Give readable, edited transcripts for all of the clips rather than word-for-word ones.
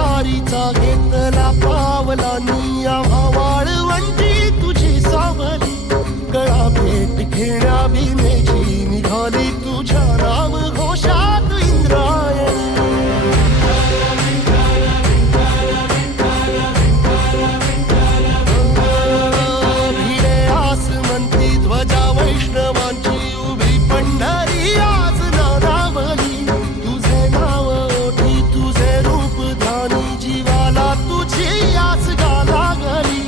वारीचा घेतला पावलांनी आम्हा वाळवंटी तुझी सावली गळा भेट घेण्या बिनेची निघाली तुझ्या नाम घोषात इंद्रायणी भिडे आसमंती ध्वजा वैष्णवांची उभी पंढरी आज नादावली तुझे नाव ओठी तुझे रूप ध्यानी जीवाला तुझी आस लागली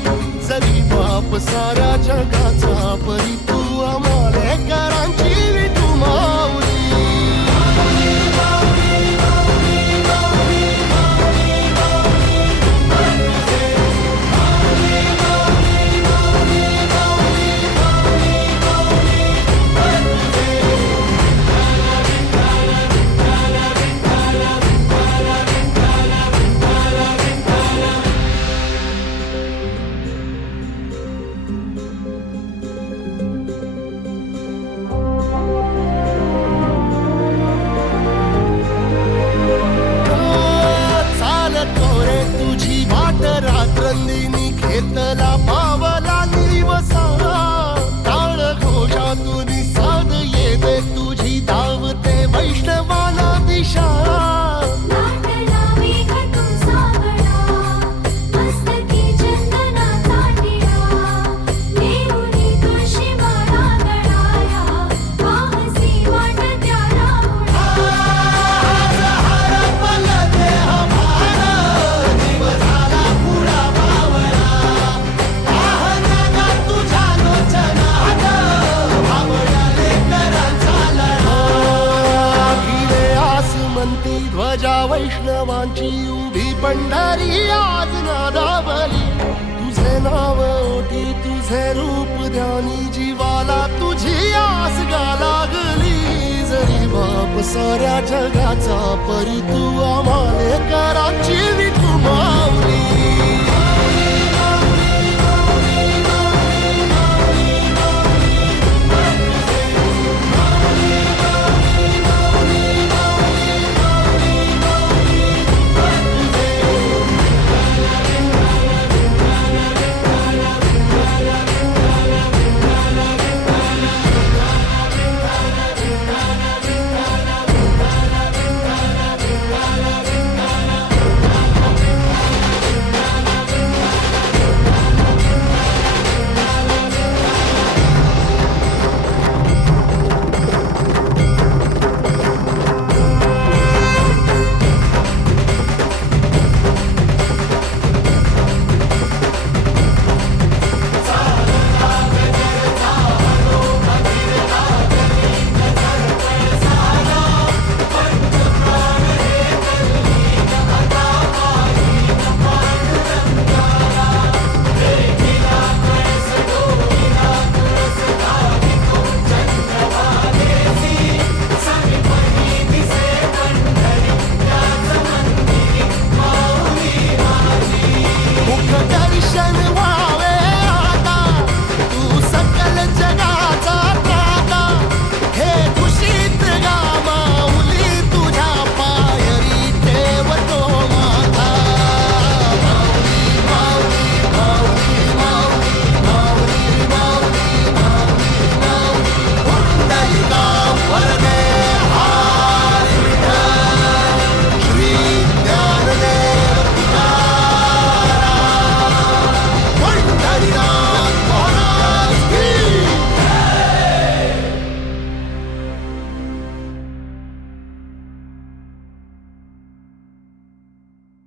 जरी बाप साऱ्या जगाचा परी तू आमालेकरांची विठू माऊली तुझी वाट रात्रंदिनी घेतला पावला निवसा टाळ घोषातून साध येते तुझी धावते वैष्णवाला दिशा ध्वजा वैष्णवांची उभी पंढरी आज नादावली तुझे नाव ओठी तुझे रूप ध्यानी जीवाला तुझी आस लागली जरी बाप साऱ्या जगाचा परी तू आम्हालेकरांची